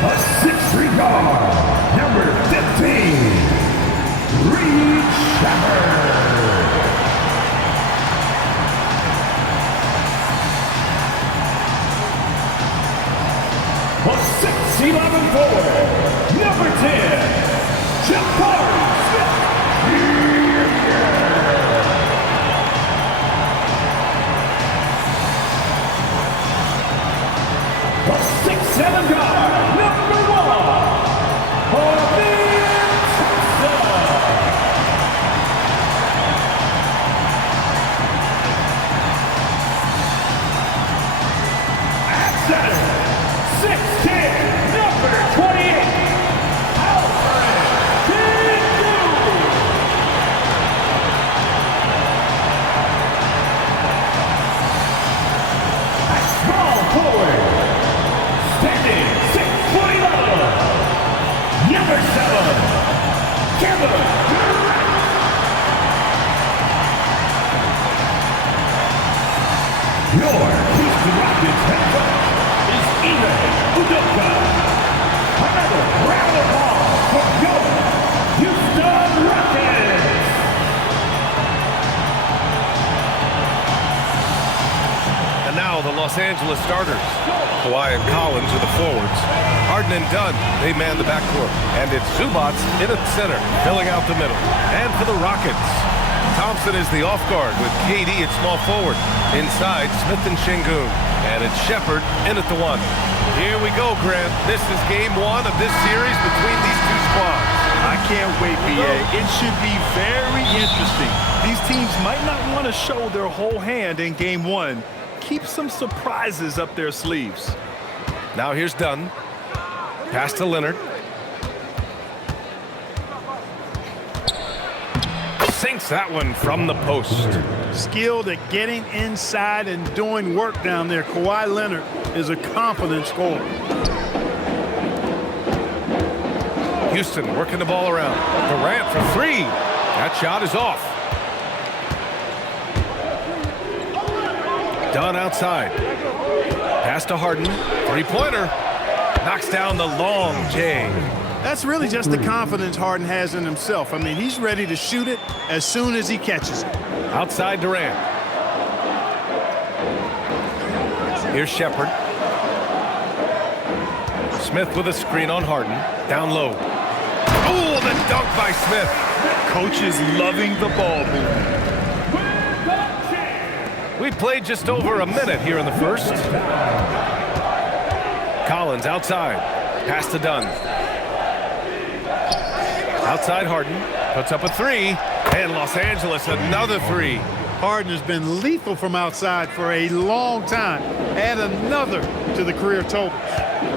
A 6'3" guard, number 15, Reed Sheppard. A 6'11" forward, number 10, Jabari Smith. A 6'7" guard, number 1, Harvin Thompson. At center, 6'10", number 28, Alfred Sengun. At small forward, standing 6'11", number 7, Kevin Durant. Your Houston Rockets head coach is Ime Udoka. Another round of applause for your Houston Rockets. And now the Los Angeles starters. Kawhi and Collins are the forwards. Harden and Dunn, they man the backcourt. And it's Zubac in at center, filling out the middle. And for the Rockets, Thompson is the off guard with KD at small forward. Inside, Smith and Sengun. And it's Sheppard in at the 1. Here we go, Grant. This is game 1 of this series between these two squads. I can't wait, BA. It should be very interesting. These teams might not want to show their whole hand in game 1. Keep some surprises up their sleeves. Now here's Dunn. Pass to Leonard. Sinks that one from the post. Skilled at getting inside and doing work down there. Kawhi Leonard is a confident scorer. Houston working the ball around. Durant for 3. That shot is off. Dunn outside. Pass to Harden. 3-pointer. Knocks down the long J. That's really just the confidence Harden has in himself. I mean, he's ready to shoot it as soon as he catches it. Outside Durant. Here's Sheppard. Smith with a screen on Harden. Down low. Oh, the dunk by Smith. Coach is loving the ball movement. We played just over a minute here in the first. Collins outside. Pass to Dunn. Outside Harden. Puts up a 3. And Los Angeles another 3. Harden has been lethal from outside for a long time. Add another to the career totals.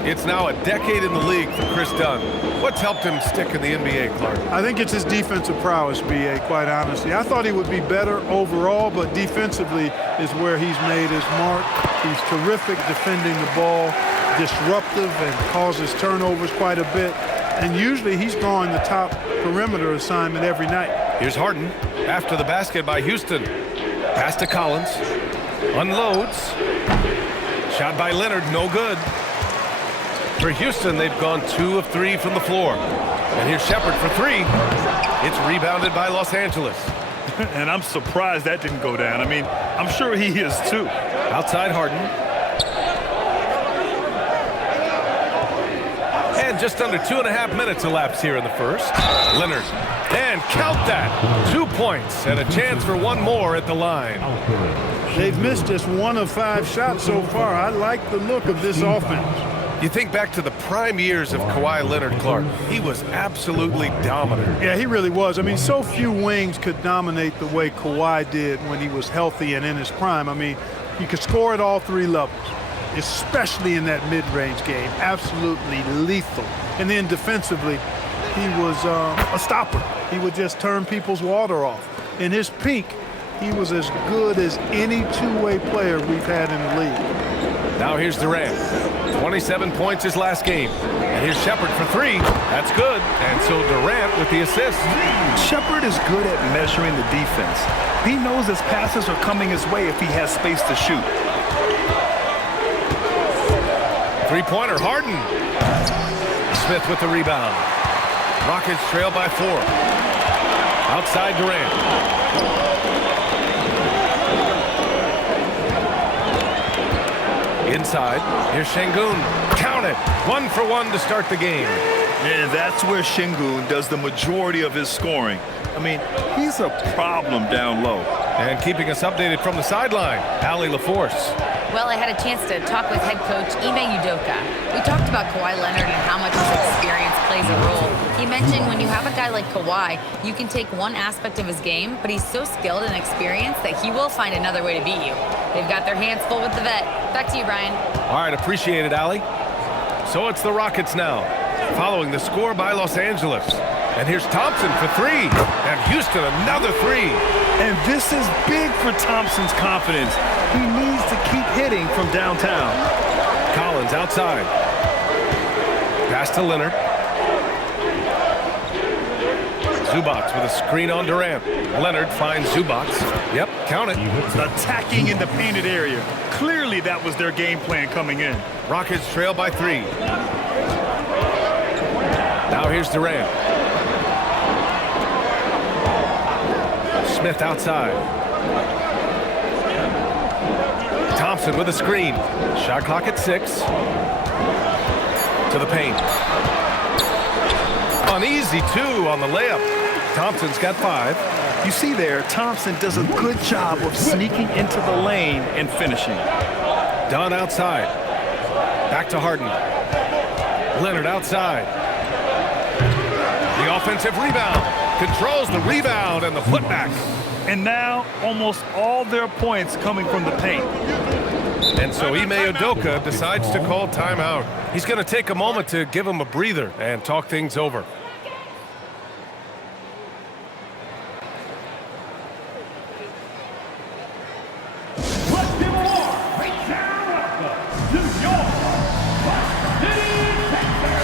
It's now a decade in the league for Chris Dunn. What's helped him stick in the NBA, Clark? I think it's his defensive prowess, BA, quite honestly. I thought he would be better overall, but defensively is where he's made his mark. He's terrific defending the ball, disruptive, and causes turnovers quite a bit. And usually he's drawing the top perimeter assignment every night. Here's Harden after the basket by Houston. Pass to Collins. Unloads. Shot by Leonard, no good. For Houston, they've gone 2 of 3 from the floor. And here's Sheppard for 3. It's rebounded by Los Angeles. And I'm surprised that didn't go down. I mean, I'm sure he is too. Outside Harden. And just under 2.5 minutes elapsed here in the first. Leonard. And count that. 2 points and a chance for one more at the line. They've missed just 1 of 5 shots so far. I like the look of this offense. You think back to the prime years of Kawhi Leonard, Clark. He was absolutely dominant. Yeah, he really was. I mean, so few wings could dominate the way Kawhi did when he was healthy and in his prime. I mean, he could score at all 3 levels, especially in that mid-range game. Absolutely lethal. And then defensively, he was a stopper. He would just turn people's water off. In his peak, he was as good as any two-way player we've had in the league. Now here's Durant. 27 points his last game. And here's Shepard for three. That's good. And so Durant with the assist. Shepard is good at measuring the defense. He knows his passes are coming his way if he has space to shoot. Three-pointer, Harden. Smith with the rebound. Rockets trail by 4. Outside Durant. Inside, here's Şengün. Count it. 1 for 1 to start the game. And that's where Şengün does the majority of his scoring. I mean, he's a problem down low. And keeping us updated from the sideline, Allie LaForce. Well, I had a chance to talk with head coach Ime Udoka. We talked about Kawhi Leonard and how much his experience plays a role. He mentioned when you have a guy like Kawhi, you can take one aspect of his game, but he's so skilled and experienced that he will find another way to beat you. They've got their hands full with the vet. Back to you, Brian. All right, appreciate it, Allie. So it's the Rockets now, following the score by Los Angeles. And here's Thompson for three. And Houston, another three. And this is big for Thompson's confidence. He needs to keep hitting from downtown. Collins outside. Pass to Leonard. Zubac with a screen on Durant. Leonard finds Zubac. Yep, count it. Attacking in the painted area. Clearly that was their game plan coming in. Rockets trail by 3. Now here's Durant. Smith outside. Thompson with a screen. Shot clock at 6. To the paint. Uneasy 2 on the layup. Thompson's got 5. You see there, Thompson does a good job of sneaking into the lane and finishing. Dunn outside. Back to Harden. Leonard outside. The offensive rebound. Controls the rebound and the putback. And now, almost all their points coming from the paint. And so Ime Udoka decides to call timeout. He's going to take a moment to give him a breather and talk things over. Let's give a warm, big sound welcome to your Rock City Pacers.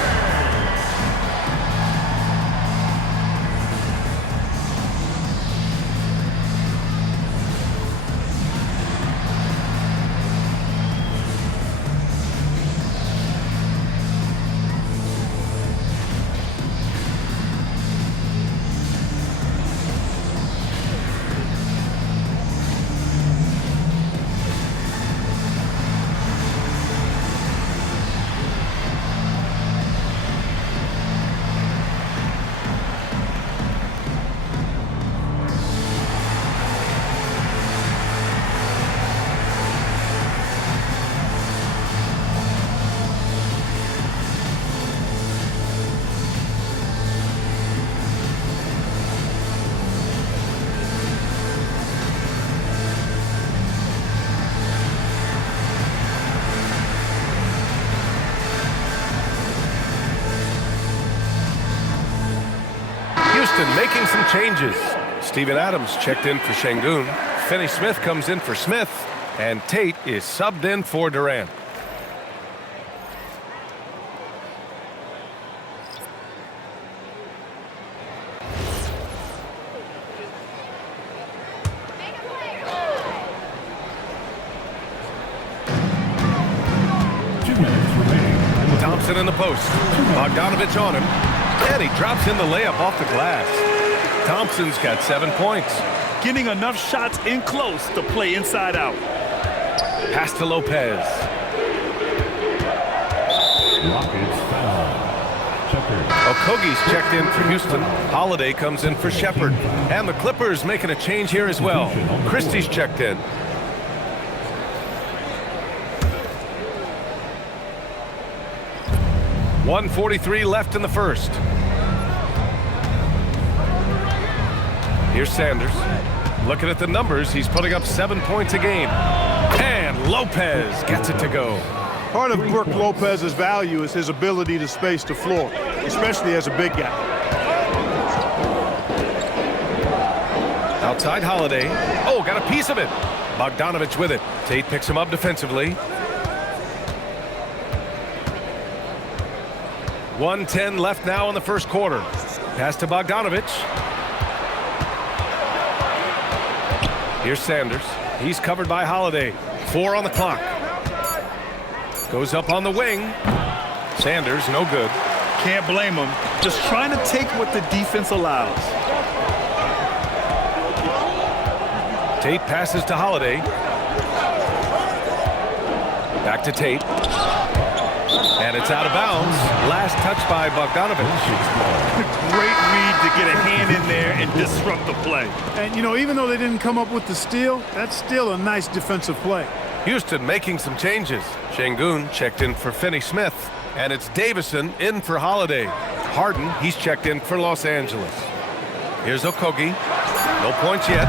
Houston making some changes. Steven Adams checked in for Şengün. Finney Smith comes in for Smith. And Tate is subbed in for Durant. Thompson in the post. Bogdanovich on him. And he drops in the layup off the glass. Thompson's got 7 points. Getting enough shots in close to play inside out. Pass to Lopez. Rockets foul. Shepard. Okogie's checked in for Houston. Holiday comes in for Shepard. And the Clippers making a change here as well. Christie's checked in. .143 left in the first. Here's Sanders. Looking at the numbers, he's putting up 7 points a game. And Lopez gets it to go. Part of Brook Lopez's value is his ability to space the floor, especially as a big guy. Outside Holiday. Oh, got a piece of it. Bogdanovich with it. Tate picks him up defensively. 1:10 left now in the first quarter. Pass to Bogdanovich. Here's Sanders. He's covered by Holiday. 4 on the clock. Goes up on the wing. Sanders, no good. Can't blame him. Just trying to take what the defense allows. Tate passes to Holiday. Back to Tate. And it's out of bounds. Last touch by Bogdanovich. Great read to get a hand in there and disrupt the play. And, you know, even though they didn't come up with the steal, that's still a nice defensive play. Houston making some changes. Şengün checked in for Finney Smith. And it's Davison in for Holiday. Harden, he's checked in for Los Angeles. Here's Okogie. No points yet.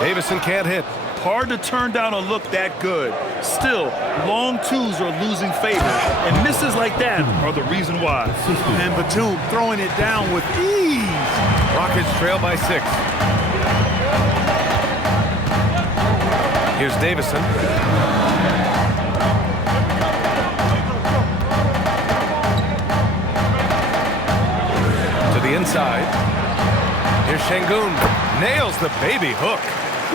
Davison can't hit. Hard to turn down a look that good. Still, long twos are losing favor, and misses like that are the reason why. And Batum throwing it down with ease. Rockets trail by 6. Here's Davison. To the inside. Here's Şengün. Nails the baby hook.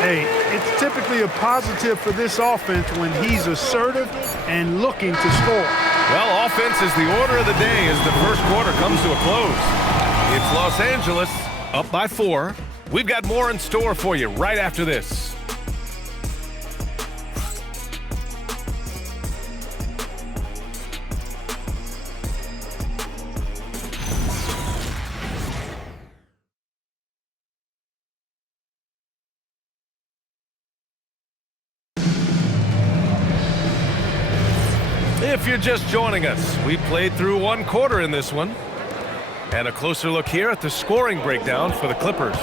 Hey, it's typically a positive for this offense when he's assertive and looking to score. Well, offense is the order of the day as the first quarter comes to a close. It's Los Angeles up by 4. We've got more in store for you right after this. If you're just joining us, we played through 1 quarter in this one. And a closer look here at the scoring breakdown for the Clippers.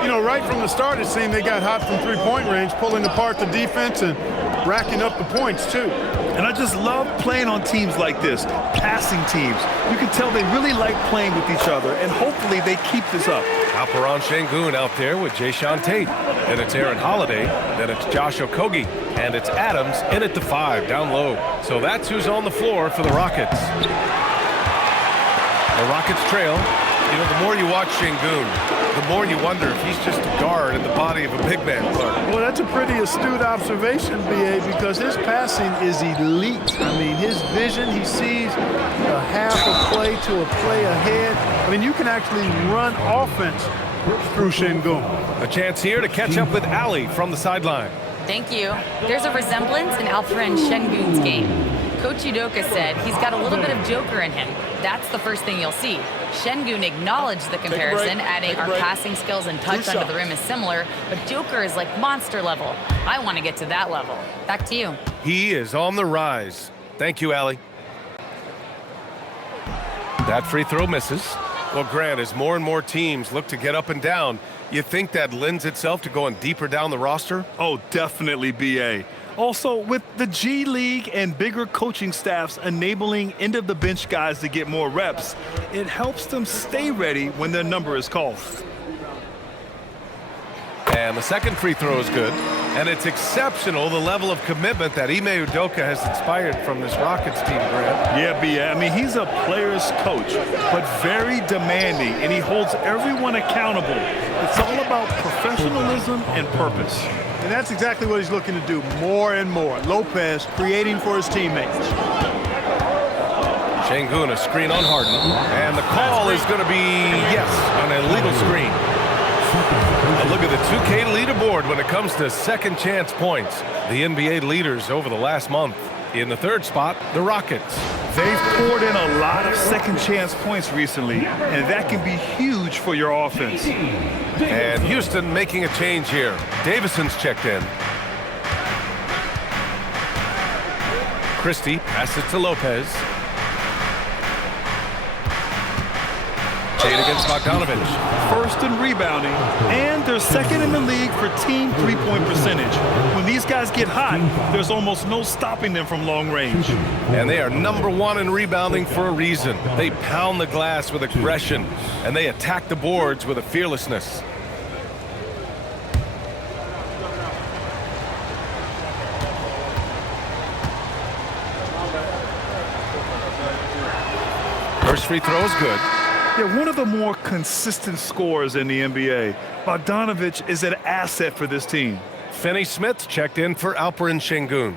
You know, right from the start, it seemed they got hot from three-point range, pulling apart the defense and racking up the points, too. And I just love playing on teams like this, passing teams. You can tell they really like playing with each other, and hopefully they keep this up. Alperen Şengün out there with Jae'Sean Tate. Then it's Aaron Holiday. Then it's Josh Okogie. And it's Adams in at the 5, down low. So that's who's on the floor for the Rockets. The Rockets trail. You know, the more you watch Şengün, the more you wonder if he's just a guard in the body of a big man, Clark. Well, that's a pretty astute observation, B.A., because his passing is elite. I mean, his vision, he sees a half a play to a play ahead. I mean, you can actually run offense through Şengün. A chance here to catch up with Ali from the sideline. Thank you. There's a resemblance in Alperen Şengün's game. Coach Udoka said he's got a little bit of Joker in him. That's the first thing you'll see. Şengün acknowledged the comparison, adding our passing skills and touch under the rim is similar, but Joker is like monster level. I want to get to that level. Back to you. He is on the rise. Thank you, Ali. That free throw misses. Well, Grant, as more and more teams look to get up and down, you think that lends itself to going deeper down the roster? Oh, definitely, B.A. Also, with the G League and bigger coaching staffs enabling end-of-the-bench guys to get more reps, it helps them stay ready when their number is called. And the second free throw is good. And it's exceptional, the level of commitment that Ime Udoka has inspired from this Rockets team, Grant. Yeah, B.A. I mean, he's a player's coach, but very demanding, and he holds everyone accountable. It's all about professionalism and purpose. And that's exactly what he's looking to do, more and more. Lopez creating for his teammates. Şengün, a screen on Harden. And the call is going to be, yes, an illegal screen. A look at the 2K leaderboard when it comes to second chance points. The NBA leaders over the last month. In the third spot, the Rockets. They've poured in a lot of second chance points recently, and that can be huge for your offense. And Houston making a change here. Davison's checked in. Christie passes to Lopez. Tate against Bogdanovich. First in rebounding, and they're second in the league for team three-point percentage. When these guys get hot, there's almost no stopping them from long range. And they are number 1 in rebounding for a reason. They pound the glass with aggression, and they attack the boards with a fearlessness. First First free throw is good. Yeah, one of the more consistent scorers in the NBA. Bogdanovich is an asset for this team. Finney Smith checked in for Alperen Şengün.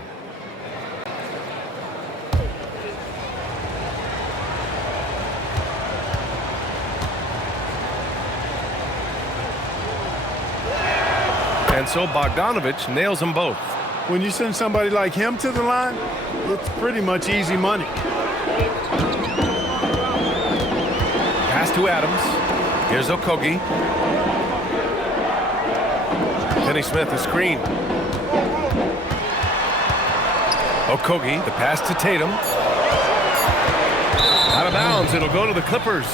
And so Bogdanovich nails them both. When you send somebody like him to the line, it's pretty much easy money. Pass to Adams. Here's Okogie. Finney Smith, a screen. Okogie, the pass to Tatum. Out of bounds, it'll go to the Clippers.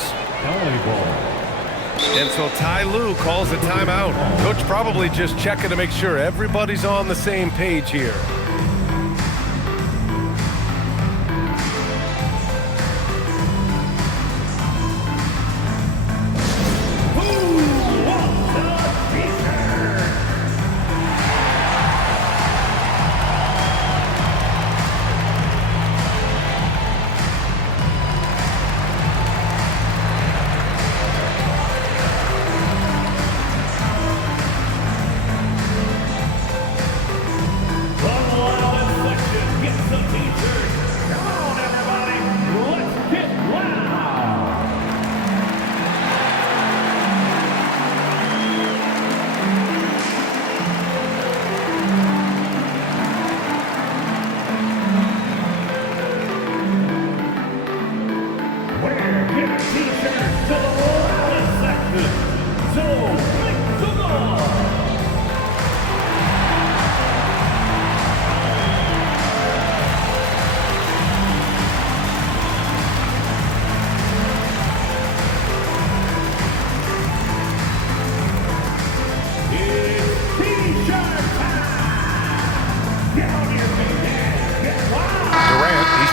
And so Ty Lue calls a timeout. Coach probably just checking to make sure everybody's on the same page here.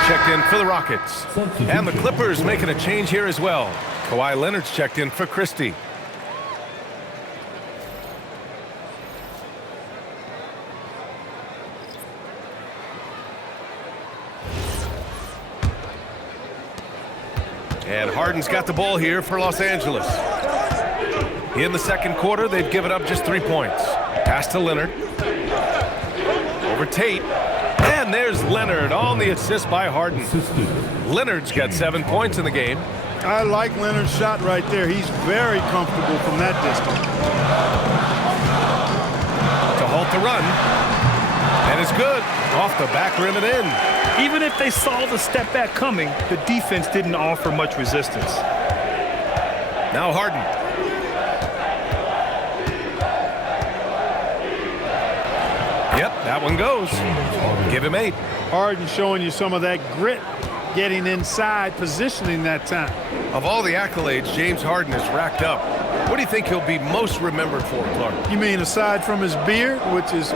Checked in for the Rockets. And the Clippers making a change here as well. Kawhi Leonard's checked in for Christie. And Harden's got the ball here for Los Angeles. In the second quarter, they've given up just 3 points. Pass to Leonard. Over Tate. And there's Leonard on the assist by Harden. Leonard's got 7 points in the game. I like Leonard's shot right there. He's very comfortable from that distance. To halt the run. And it's good. Off the back rim and in. Even if they saw the step back coming, the defense didn't offer much resistance. Now Harden. Yep, that one goes. Give him 8. Harden showing you some of that grit, getting inside, positioning that time. Of all the accolades James Harden has racked up, what do you think he'll be most remembered for, Clark? You mean aside from his beard, which is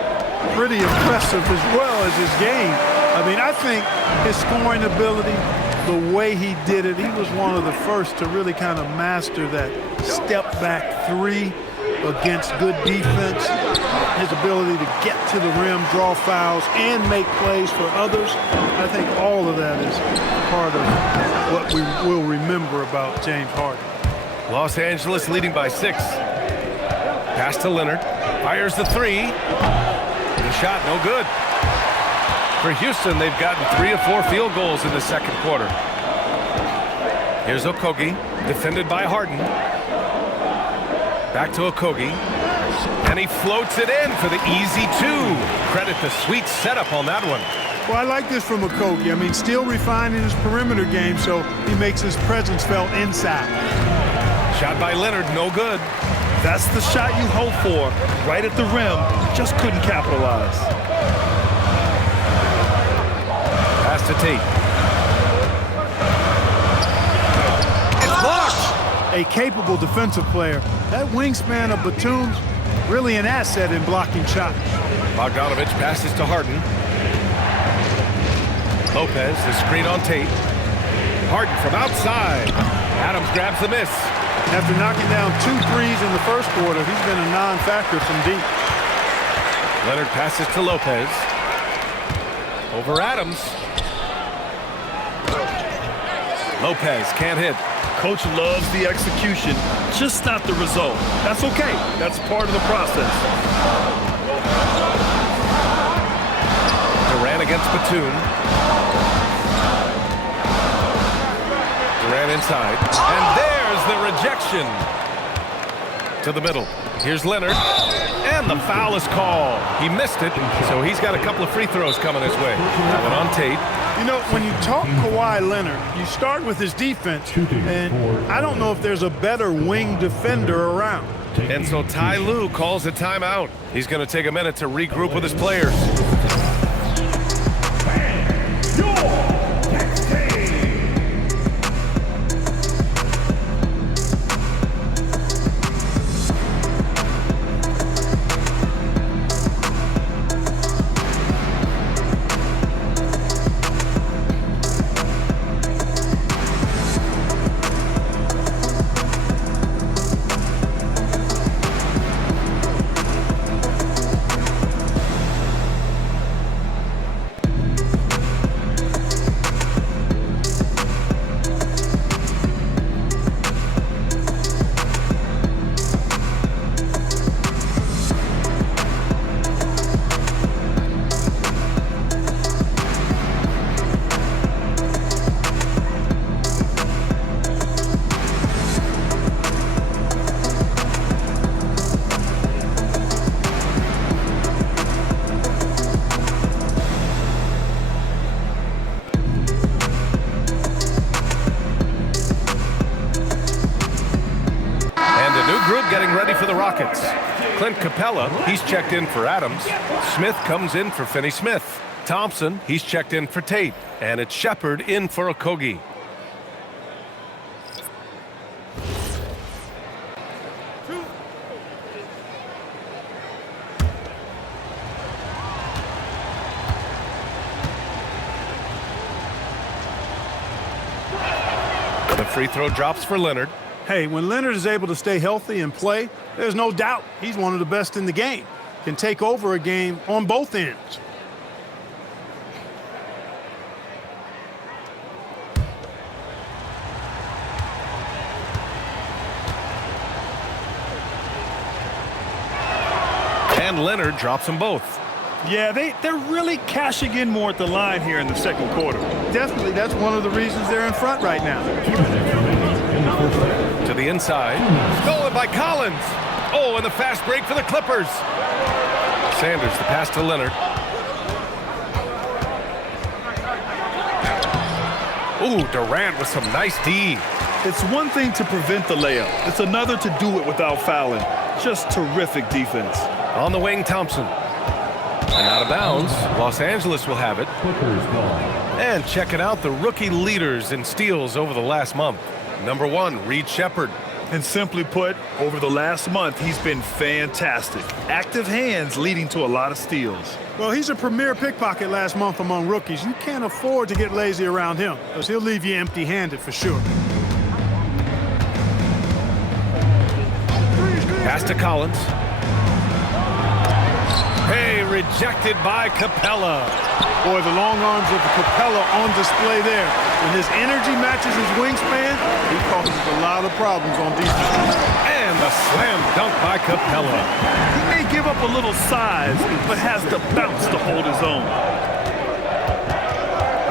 pretty impressive as well as his game? I mean, I think his scoring ability, the way he did it, he was one of the first to really kind of master that step-back three against good defense. His ability to get to the rim, draw fouls, and make plays for others. I think all of that is part of what we will remember about James Harden. Los Angeles leading by 6. Pass to Leonard. Fires the 3. The shot no good. For Houston, they've gotten 3 of 4 field goals in the second quarter. Here's Okogie, defended by Harden. Back to Okogie. And he floats it in for the easy 2. Credit the sweet setup on that one. Well, I like this from Okogie. I mean, still refining his perimeter game, so he makes his presence felt inside. Shot by Leonard, no good. That's the shot you hope for. Right at the rim, just couldn't capitalize. Pass to Tate. It's blocked. A capable defensive player. That wingspan of Batum's really an asset in blocking shots. Bogdanovich passes to Harden. Lopez, the screen on Tate. Harden from outside. Adams grabs the miss. After knocking down 2 threes in the first quarter, he's been a non-factor from deep. Leonard passes to Lopez. Over Adams. Lopez can't hit. Coach loves the execution, just not the result. That's okay. That's part of the process. Durant against Batum. Durant inside. And there's the rejection. To the middle. Here's Leonard. And the foul is called. He missed it, so he's got a couple of free throws coming his way. That one on tape. You know, when you talk Kawhi Leonard, you start with his defense, and I don't know if there's a better wing defender around. And so Ty Lue calls a timeout. He's going to take a minute to regroup with his players. Getting ready for the Rockets. Clint Capella, he's checked in for Adams. Smith comes in for Finney-Smith. Thompson, he's checked in for Tate. And it's Shepard in for Okogie. The free throw drops for Leonard. Hey, when Leonard is able to stay healthy and play, there's no doubt he's one of the best in the game. Can take over a game on both ends. And Leonard drops them both. Yeah, they're really cashing in more at the line here in the second quarter. Definitely, that's one of the reasons they're in front right now. To the inside. Stolen by Collins. Oh, and the fast break for the Clippers. Sanders, the pass to Leonard. Ooh, Durant with some nice D. It's one thing to prevent the layup. It's another to do it without fouling. Just terrific defense. On the wing, Thompson. And out of bounds. Los Angeles will have it. And checking out the rookie leaders in steals over the last month. Number 1, Reed Shepard. And simply put, over the last month, he's been fantastic. Active hands leading to a lot of steals. Well, he's a premier pickpocket last month among rookies. You can't afford to get lazy around him, because he'll leave you empty-handed for sure. Pass to Collins. Hey, rejected by Capella. Boy, the long arms of Capella on display there. When his energy matches his wingspan, he causes a lot of problems on defense. And the slam dunk by Capella. He may give up a little size, but has the bounce to hold his own.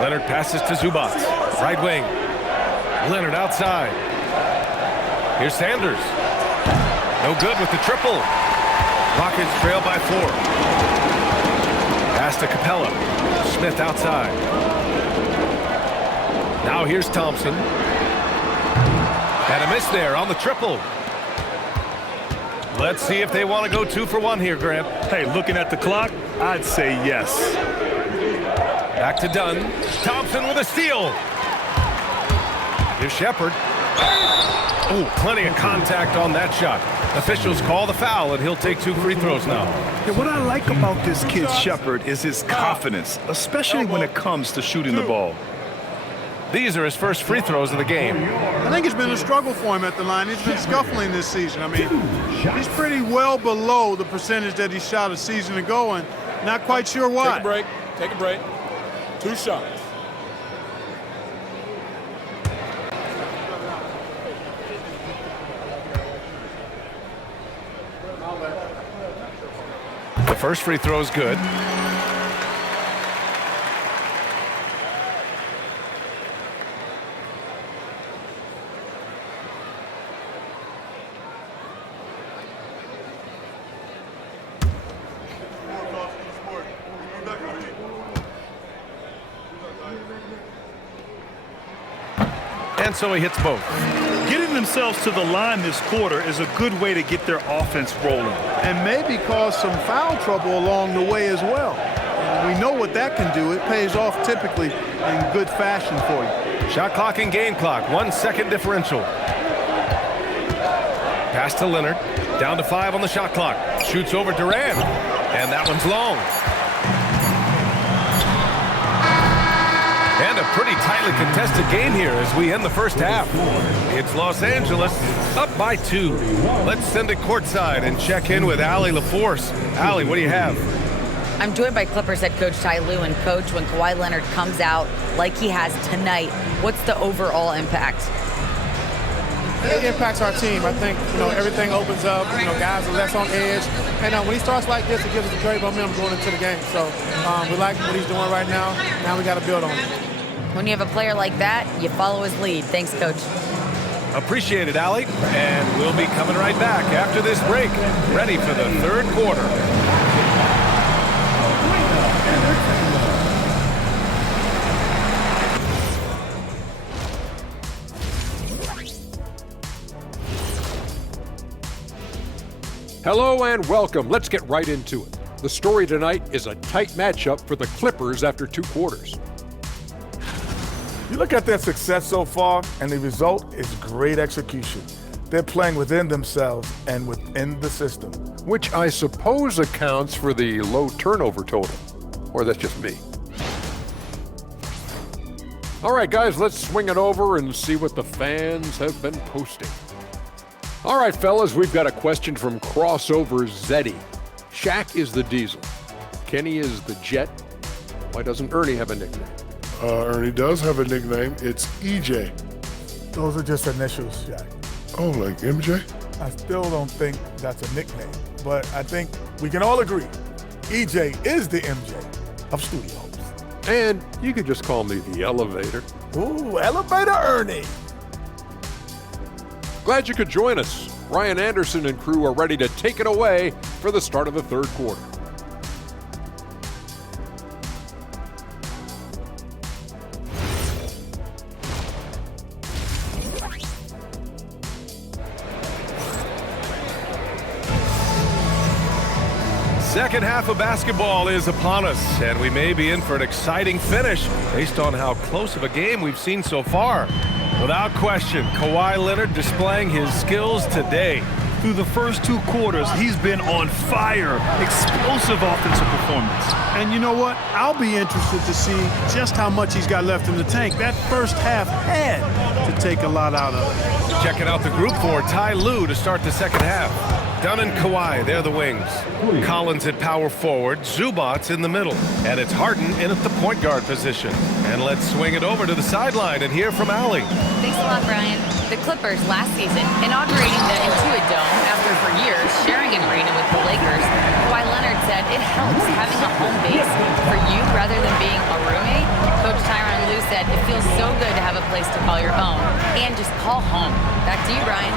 Leonard passes to Zubac. Right wing. Leonard outside. Here's Sanders. No good with the triple. Rockets trail by 4. Pass to Capella. Smith outside. Now here's Thompson. And a miss there on the triple. Let's see if they want to go 2 for 1 here, Grant. Hey, looking at the clock, I'd say yes. Back to Dunn. Thompson with a steal. Here's Shepard. Oh, plenty of contact on that shot. Officials call the foul, and he'll take 2 free throws now. Yeah, what I like about this kid Shepard is his confidence, especially when it comes to shooting the ball. These are his first free throws of the game. I think it's been a struggle for him at the line. He's been scuffling this season. I mean, he's pretty well below the percentage that he shot a season ago, and not quite sure why. Take a break. Take a break. 2 shots. The first free throw is good. And so he hits both. Getting themselves to the line this quarter is a good way to get their offense rolling. And maybe cause some foul trouble along the way as well. We know what that can do. It pays off typically in good fashion for you. Shot clock and game clock, 1 second differential. Pass to Leonard, down to 5 on the shot clock. Shoots over Durant, and that one's long. And a pretty tightly contested game here as we end the first half. It's Los Angeles up by 2. Let's send it courtside and check in with Allie LaForce. Allie, what do you have? I'm joined by Clippers head coach Ty Lue. And coach, when Kawhi Leonard comes out like he has tonight, what's the overall impact? It impacts our team. I think, everything opens up. Guys are less on edge. And when he starts like this, it gives us a great momentum going into the game. So we like what he's doing right now. Now we got to build on it. When you have a player like that, you follow his lead. Thanks, coach. Appreciate it, Allie. And we'll be coming right back after this break, ready for the third quarter. Hello and welcome. Let's get right into it. The story tonight is a tight matchup for the Clippers after 2 quarters. You look at their success so far, and the result is great execution. They're playing within themselves and within the system. Which I suppose accounts for the low turnover total. Or that's just me. All right, guys, let's swing it over and see what the fans have been posting. All right, fellas, we've got a question from Crossover Zeddy. Shaq is the Diesel. Kenny is the Jet. Why doesn't Ernie have a nickname? Ernie does have a nickname. It's EJ. Those are just initials, Shaq. Oh, like MJ? I still don't think that's a nickname, but I think we can all agree EJ is the MJ of studios. And you could just call me the Elevator. Ooh, Elevator Ernie. Glad you could join us. Ryan Anderson and crew are ready to take it away for the start of the third quarter. Second half of basketball is upon us, and we may be in for an exciting finish based on how close of a game we've seen so far. Without question, Kawhi Leonard displaying his skills today. Through the first 2 quarters, he's been on fire. Explosive offensive performance. And you know what? I'll be interested to see just how much he's got left in the tank. That first half had to take a lot out of it. Checking out the group for Ty Lue to start the second half. Dunn and Kawhi, they're the wings. Collins at power forward, Zubats in the middle, and it's Harden in at the point guard position. And let's swing it over to the sideline and hear from Allie. Thanks a lot, Brian. The Clippers last season inaugurating the Intuit Dome after for years sharing an arena with the Lakers. Kawhi Leonard said it helps having a home base for you rather than being a roommate. Coach Tyronn Lue said it feels so good to have a place to call your own and just call home. Back to you, Brian.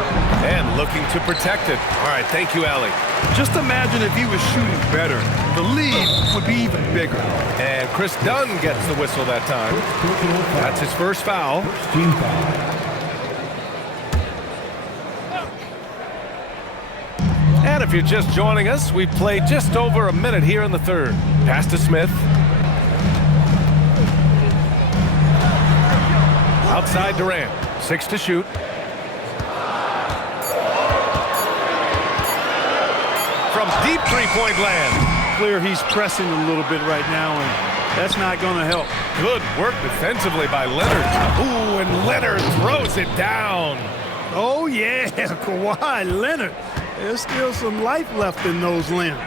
And looking to protect it. All right, thank you, Allie. Just imagine if he was shooting better. The lead would be even bigger. And Chris Dunn gets the whistle that time. That's his first foul. Team foul. And if you're just joining us, we've played just over a minute here in the third. Pass to Smith. Outside Durant. 6 to shoot. From deep three-point land. Clear he's pressing a little bit right now, and that's not going to help. Good work defensively by Leonard. Ooh, and Leonard throws it down. Oh, yeah, Kawhi Leonard. There's still some life left in those limbs.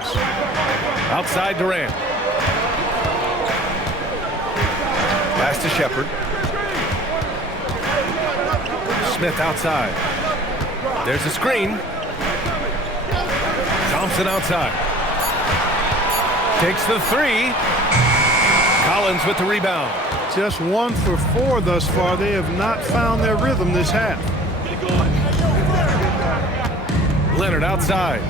Outside Durant. Pass to Shepherd. Smith outside. There's a screen. Thompson outside. Takes the three. Collins with the rebound. Just 1 for 4 thus far. They have not found their rhythm this half. Leonard outside.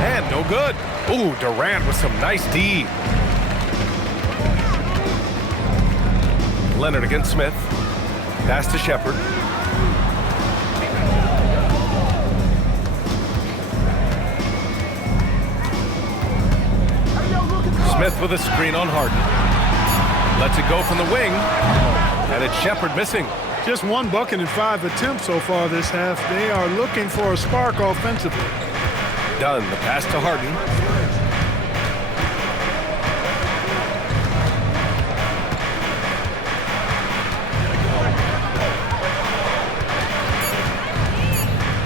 And no good. Ooh, Durant with some nice D. Leonard against Smith. Pass to Shepard. Smith with a screen on Harden. Lets it go from the wing. And it's Shepard missing. Just 1 bucket in 5 attempts so far this half. They are looking for a spark offensively. Dunn, the pass to Harden.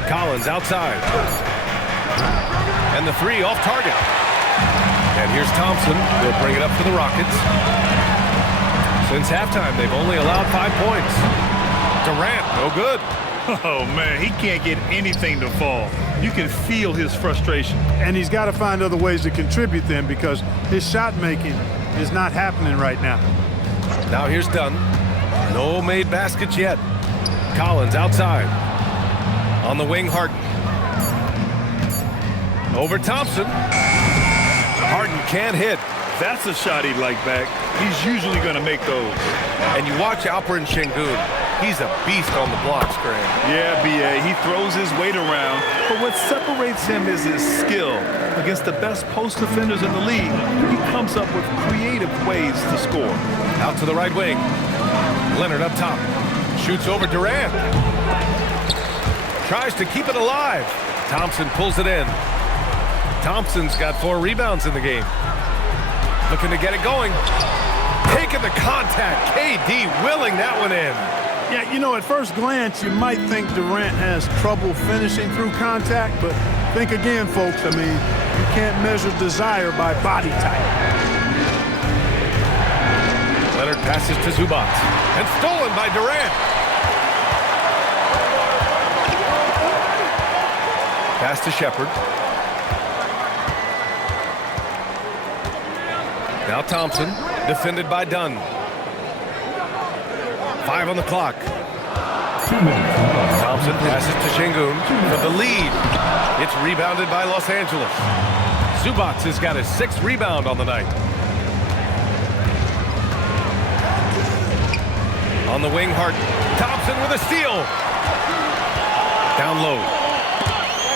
Collins outside. And the three off target. And here's Thompson. He'll bring it up for the Rockets. Since halftime, they've only allowed 5 points. Durant, no good. Oh, man, he can't get anything to fall. You can feel his frustration. And he's got to find other ways to contribute then, because his shot making is not happening right now. Now here's Dunn. No made baskets yet. Collins outside. On the wing, Harden. Over Thompson. Harden can't hit. That's a shot he'd like back. He's usually going to make those. And you watch Alperen Şengün. He's a beast on the blocks, Graham. Yeah, B.A., he throws his weight around, but what separates him is his skill. Against the best post defenders in the league, he comes up with creative ways to score. Out to the right wing. Leonard up top. Shoots over Durant. Tries to keep it alive. Thompson pulls it in. Thompson's got 4 rebounds in the game. Looking to get it going. Taking the contact. KD willing that one in. Yeah, you know, at first glance, you might think Durant has trouble finishing through contact, but think again, folks. I mean, you can't measure desire by body type. Leonard passes to Zubac. And stolen by Durant. Pass to Shepard. Now Thompson, defended by Dunn. 5 on the clock. Thompson passes to Şengün for the lead. It's rebounded by Los Angeles. Zubac has got his 6th rebound on the night. On the wing, Harden. Thompson with a steal. Down low.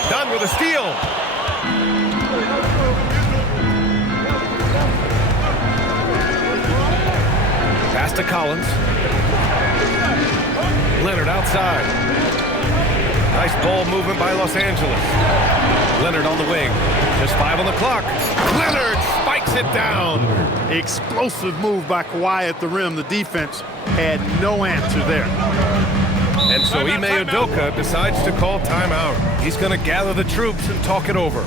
Dunn with a steal. Pass to Collins. Leonard outside. Nice ball movement by Los Angeles. Leonard on the wing. Just 5 on the clock. Leonard spikes it down. Explosive move by Kawhi at the rim. The defense had no answer there. And so Ime Udoka decides to call timeout. He's going to gather the troops and talk it over.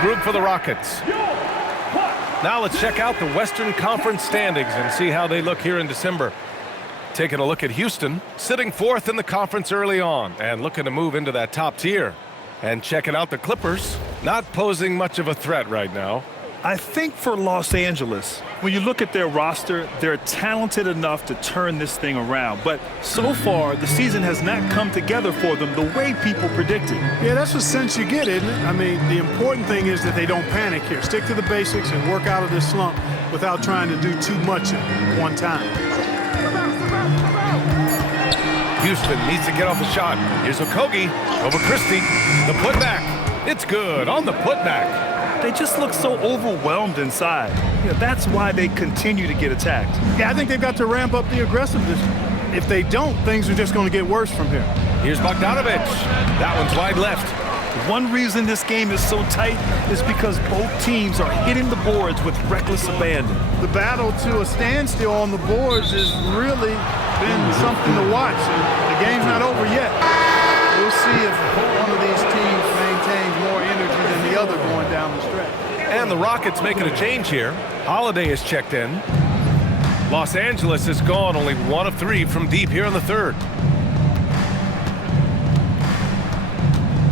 Group for the Rockets. Now let's check out the Western Conference standings and see how they look here in December. Taking a look at Houston, sitting fourth in the conference early on and looking to move into that top tier. And checking out the Clippers, not posing much of a threat right now. I think for Los Angeles, when you look at their roster, they're talented enough to turn this thing around. But so far, the season has not come together for them the way people predicted. Yeah, that's the sense you get, isn't it? I mean, the important thing is that they don't panic here. Stick to the basics and work out of this slump without trying to do too much at one time. Houston needs to get off a shot. Here's Okogie over Christie. The putback. It's good on the putback. They just look so overwhelmed inside. That's why they continue to get attacked. Yeah, I think they've got to ramp up the aggressiveness. If they don't, things are just going to get worse from here. Here's Bogdanovich. That one's wide left. One reason this game is so tight is because both teams are hitting the boards with reckless abandon. The battle to a standstill on the boards has really been something to watch. The game's not over yet. We'll see if one of these teams maintains more energy than the other going down the stretch. And the Rockets making a change here. Holiday is checked in. Los Angeles has gone only 1 of 3 from deep here in the third.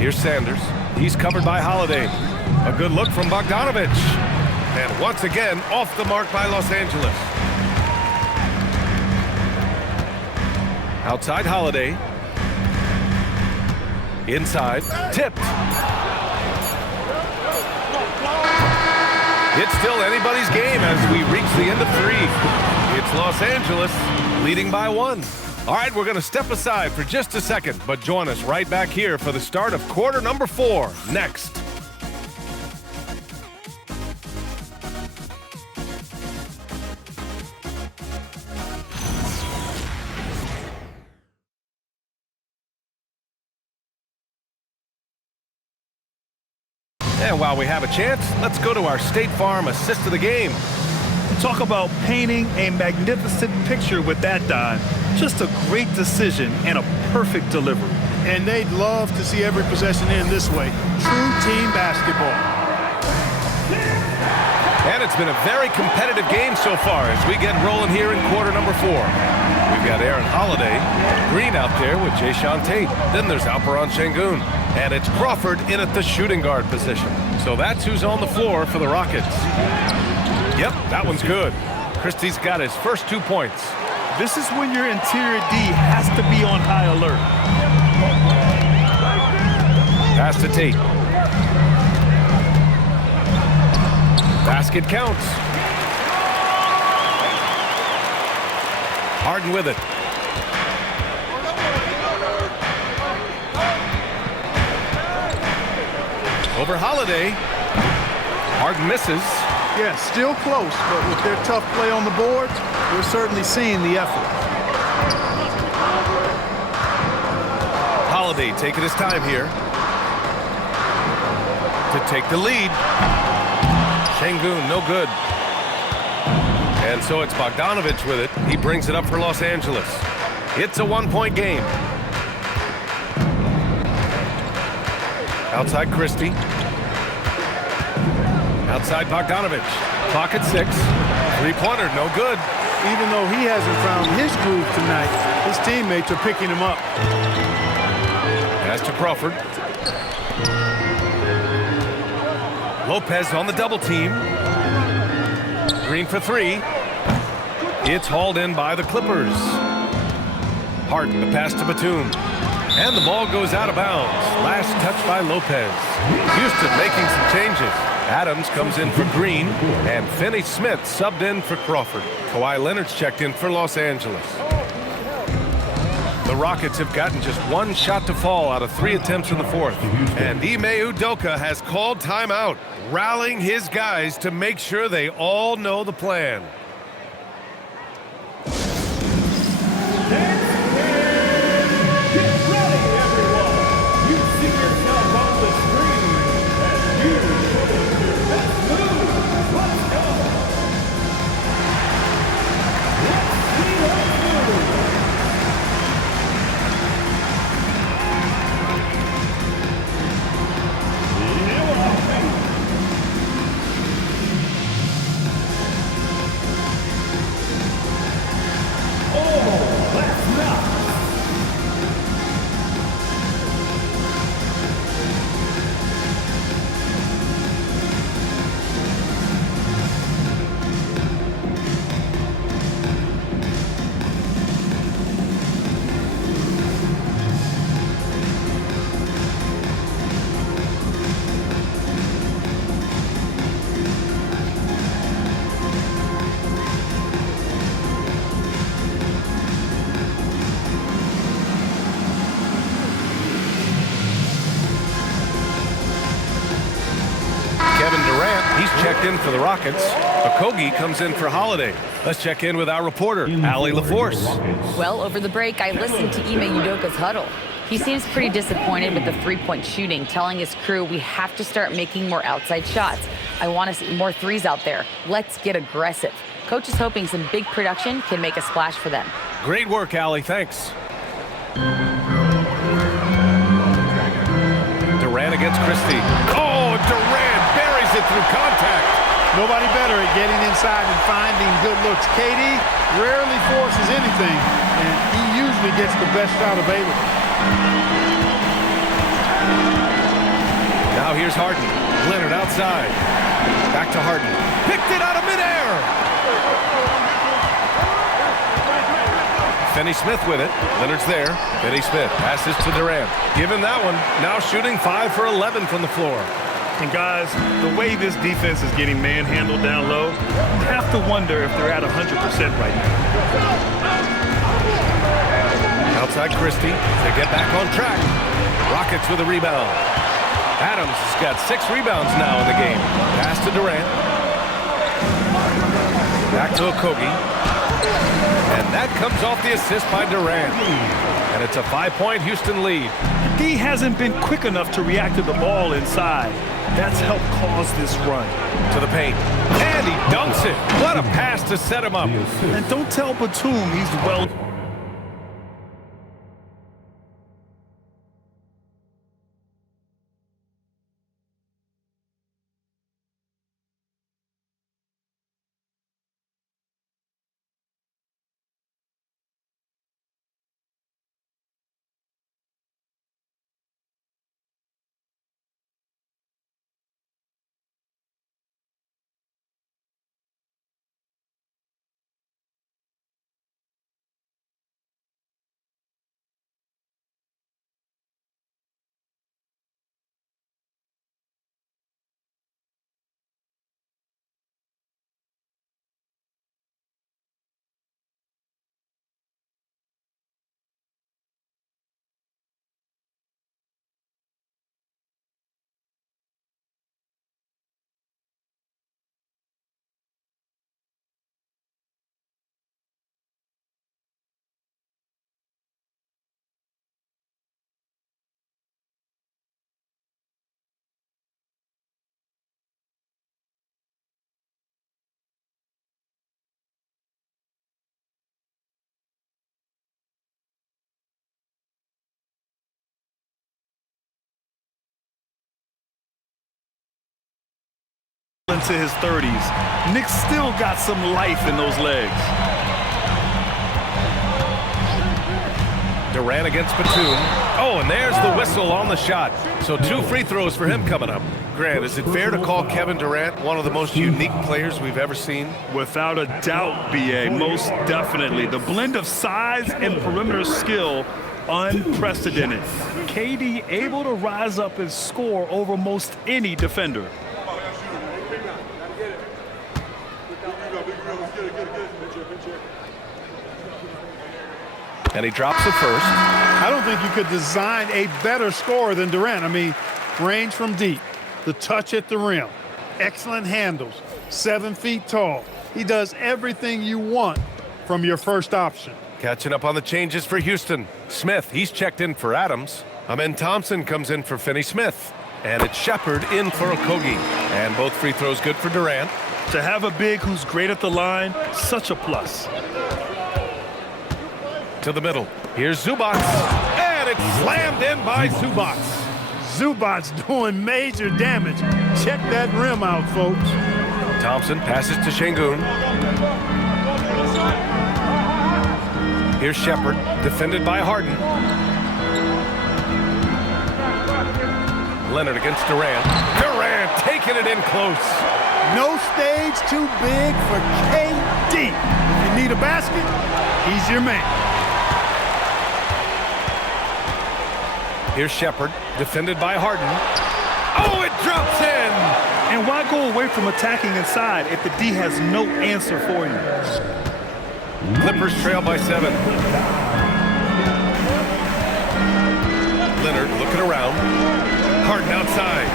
Here's Sanders. He's covered by Holiday. A good look from Bogdanovich. And once again, off the mark by Los Angeles. Outside Holiday. Inside. Tipped. It's still anybody's game as we reach the end of 3. It's Los Angeles leading by 1. All right, we're going to step aside for just a second, but join us right back here for the start of quarter number 4 next. And while we have a chance, let's go to our State Farm assist of the game. Talk about painting a magnificent picture with that dime. Just a great decision and a perfect delivery. And they'd love to see every possession end this way. True team basketball. And it's been a very competitive game so far as we get rolling here in quarter number 4. We've got Aaron Holiday, Green out there with Jayshawn Tate. Then there's Alperon Şengün. And it's Crawford in at the shooting guard position. So that's who's on the floor for the Rockets. Yep, that one's good. Christie's got his first 2 points. This is when your interior D has to be on high alert. Pass to Tate. Basket counts. Harden with it. Over Holiday. Harden misses. Yeah, still close, but with their tough play on the boards, we're certainly seeing the effort. Holiday taking his time here to take the lead. Şengün, no good. And so it's Bogdanovich with it. He brings it up for Los Angeles. It's a 1-point game. Outside Christie. Outside Bogdanovich. Clock at 6. 3-pointer, no good. Even though he hasn't found his groove tonight, his teammates are picking him up. Pass to Crawford. Lopez on the double team. Green for 3. It's hauled in by the Clippers. Harden, the pass to Batum. And the ball goes out of bounds. Last touch by Lopez. Houston making some changes. Adams comes in for Green, and Finney-Smith subbed in for Crawford. Kawhi Leonard's checked in for Los Angeles. The Rockets have gotten just 1 shot to fall out of 3 attempts in the 4th. And Ime Udoka has called timeout, rallying his guys to make sure they all know the plan. Let's not. Kevin Durant, he's checked in for the Rockets. Okogie comes in for Holiday. Let's check in with our reporter, Allie LaForce. Well, over the break, I listened to Ime Udoka's huddle. He seems pretty disappointed with the three-point shooting, telling his crew we have to start making more outside shots. I want to see more threes out there. Let's get aggressive. Coach is hoping some big production can make a splash for them. Great work, Allie. Thanks. Durant against Christie. Oh, Durant buries it through contact. Nobody better at getting inside and finding good looks. KD rarely forces anything, and he usually gets the best shot available. Now here's Harden. Leonard outside. Back to Harden. Picked it out of midair. Finney-Smith with it. Leonard's there. Finney-Smith passes to Durant. Give him that one. Now shooting 5 for 11 from the floor. And guys, the way this defense is getting manhandled down low, you have to wonder if they're at 100% right now. Outside Christie. They get back on track. Rockets with a rebound. Adams has got 6 rebounds now in the game. Pass to Durant. Back to Okogie. And that comes off the assist by Durant. And it's a 5-point Houston lead. D hasn't been quick enough to react to the ball inside. That's helped cause this run. To the paint. And he dunks it. What a pass to set him up. And don't tell Batum he's well. Into his 30s. Nick still got some life in those legs. Durant against Batum. Oh, and there's the whistle on the shot. So 2 free throws for him coming up. Grant, is it fair to call Kevin Durant one of the most unique players we've ever seen? Without a doubt, B.A., most definitely. The blend of size and perimeter skill, unprecedented. KD able to rise up and score over most any defender. And he drops it first. I don't think you could design a better scorer than Durant. I mean, range from deep, the touch at the rim, excellent handles, 7 feet tall. He does everything you want from your first option. Catching up on the changes for Houston. Smith, he's checked in for Adams. Amen Thompson comes in for Finney-Smith. And it's Shepard in for Okogie. And both free throws good for Durant. To have a big who's great at the line, such a plus. To the middle. Here's Zubac. And it's slammed in by Zubac. Zubac's doing major damage. Check that rim out, folks. Thompson passes to Şengün. Here's Shepard, defended by Harden. Leonard against Durant. Durant taking it in close. No stage too big for KD. If you need a basket, he's your man. Here's Shepard, defended by Harden. Oh, it drops in! And why go away from attacking inside if the D has no answer for you? Clippers trail by 7. Leonard looking around. Harden outside.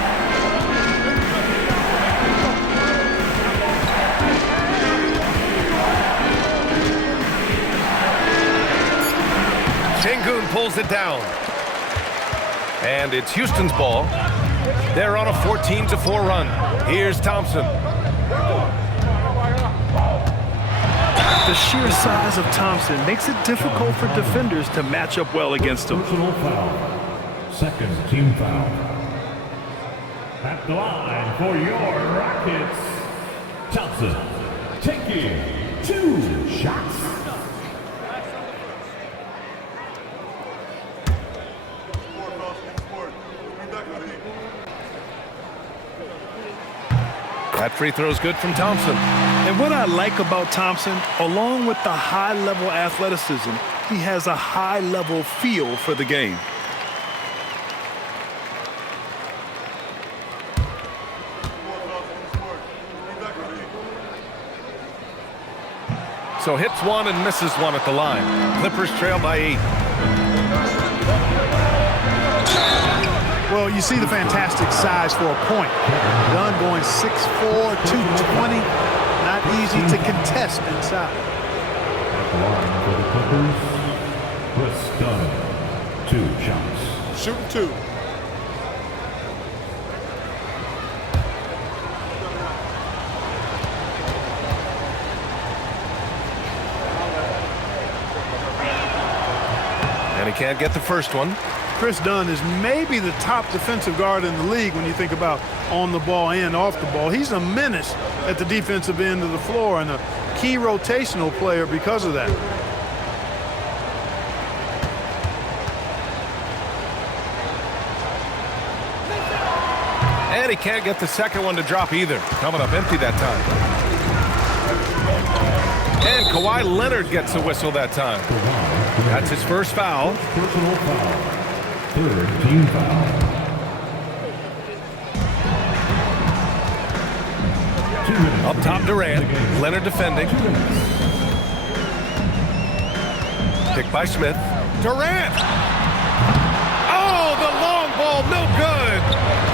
Sengun pulls it down. And it's Houston's ball. They're on a 14-4 run. Here's Thompson. The sheer size of Thompson makes it difficult for defenders to match up well against him. Personal foul. Second team foul. At the line for your Rockets, Thompson taking 2 shots. That free throw is good from Thompson. And what I like about Thompson, along with the high-level athleticism, he has a high-level feel for the game. So hits one and misses one at the line. Clippers trail by 8. Well, you see the fantastic size for a point. Dunn going 6'4", 220. Not easy to contest inside. At the line for the Clippers, Chris Dunn, 2 shots. Shooting 2. And he can't get the first one. Chris Dunn is maybe the top defensive guard in the league when you think about on the ball and off the ball. He's a menace at the defensive end of the floor and a key rotational player because of that. And he can't get the second one to drop either. Coming up empty that time. And Kawhi Leonard gets a whistle that time. That's his first foul. Personal foul. Third team foul. Up top Durant. Leonard defending. Picked by Smith. Durant! Oh, the long ball, no good!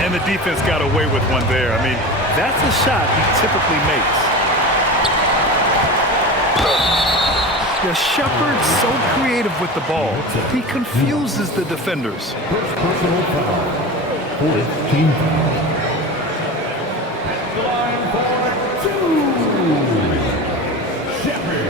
And the defense got away with one there. I mean, that's a shot he typically makes. Yeah, Shepard's so creative with the ball. He confuses the defenders. First personal foul. Fourth team foul. At the line for 2. Shepard.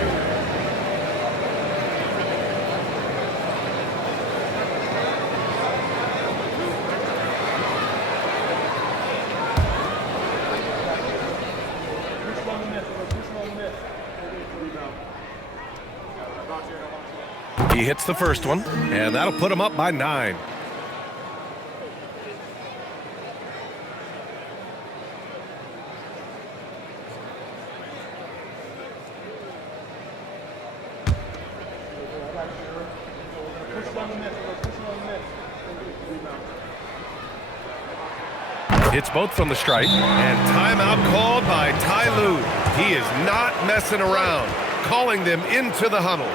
He hits the first one, and that'll put him up by 9. Hits both from the stripe, and timeout called by Ty Lue. He is not messing around, calling them into the huddle.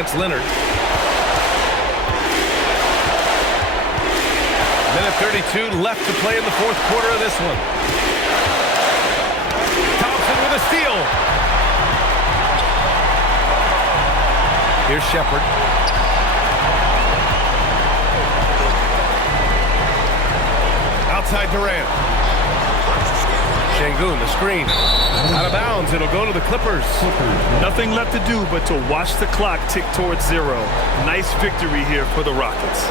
against Leonard. Minute 32 left to play in the fourth quarter of this one. Thompson with a steal. Here's Shepard. Outside Durant. Şengün, the screen. Out of bounds, it'll go to the Clippers. Nothing left to do but to watch the clock tick towards 0. Nice victory here for the Rockets.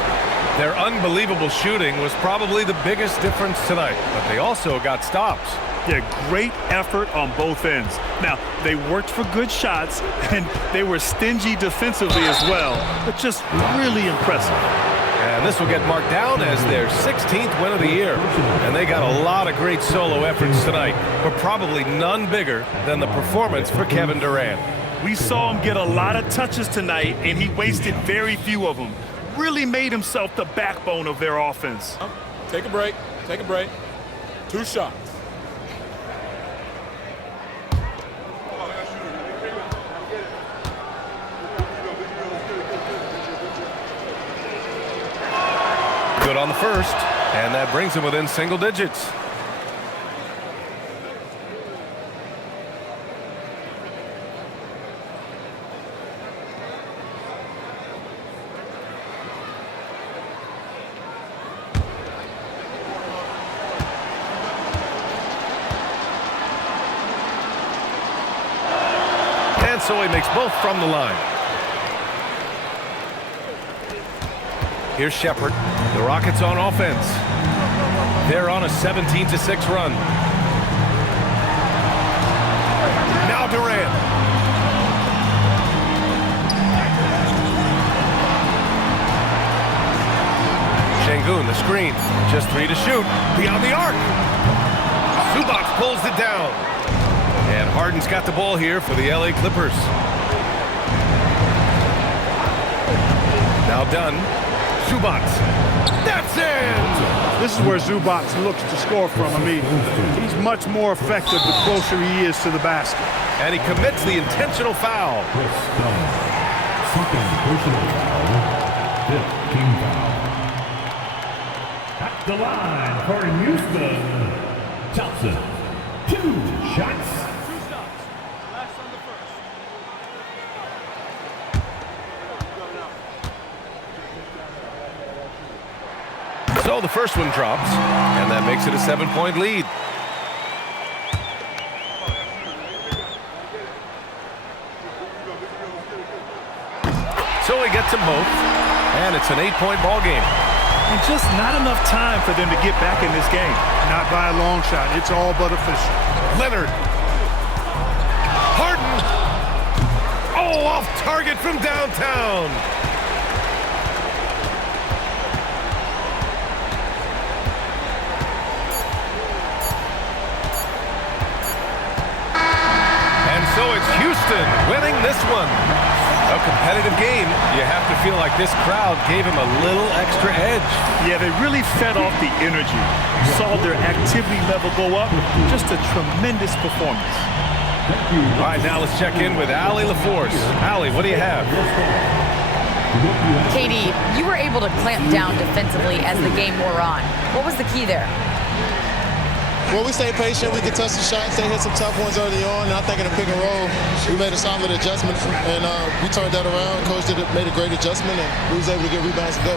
Their unbelievable shooting was probably the biggest difference tonight, but they also got stops. Yeah, great effort on both ends. Now, they worked for good shots, and they were stingy defensively as well, but just really impressive. And this will get marked down as their 16th win of the year. And they got a lot of great solo efforts tonight, but probably none bigger than the performance for Kevin Durant. We saw him get a lot of touches tonight, and he wasted very few of them. Really made himself the backbone of their offense. Take a break. Take a break. 2 shots. Good on the first, and that brings him within single digits. And so he makes both from the line. Here's Shepard. The Rockets on offense. They're on a 17-6 run. Now Durant. Şengün, the screen. Just 3 to shoot. Beyond the arc. Zubac pulls it down. And Harden's got the ball here for the LA Clippers. Now Dunn. Zubac. That's in! This is where Zubac looks to score from. I mean, he's much more effective the closer he is to the basket. And he commits the intentional foul. Second personal foul. 5th team foul. At the line for Houston, Thompson. 2 shots. So the first one drops, and that makes it a 7-point lead. So he gets them both, and it's an 8-point ball game. And just not enough time for them to get back in this game. Not by a long shot. It's all but official. Leonard. Harden. Oh, off target from downtown. So it's Houston winning this one. A competitive game. You have to feel like this crowd gave him a little extra edge. Yeah, they really fed off the energy. You saw their activity level go up. Just a tremendous performance. All right, now let's check in with Allie LaForce. Allie, what do you have? KD, you were able to clamp down defensively as the game wore on. What was the key there? Well, we stayed patient. We could touch the shots. They hit some tough ones early on. And I think in the pick and roll, we made a solid adjustment. And we turned that around. Coach made a great adjustment. And we was able to get rebounds and go.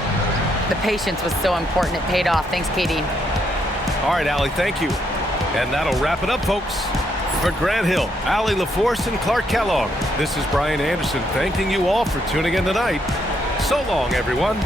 The patience was so important. It paid off. Thanks, KD. All right, Allie, thank you. And that'll wrap it up, folks. For Grant Hill, Allie LaForce, and Clark Kellogg, this is Brian Anderson thanking you all for tuning in tonight. So long, everyone.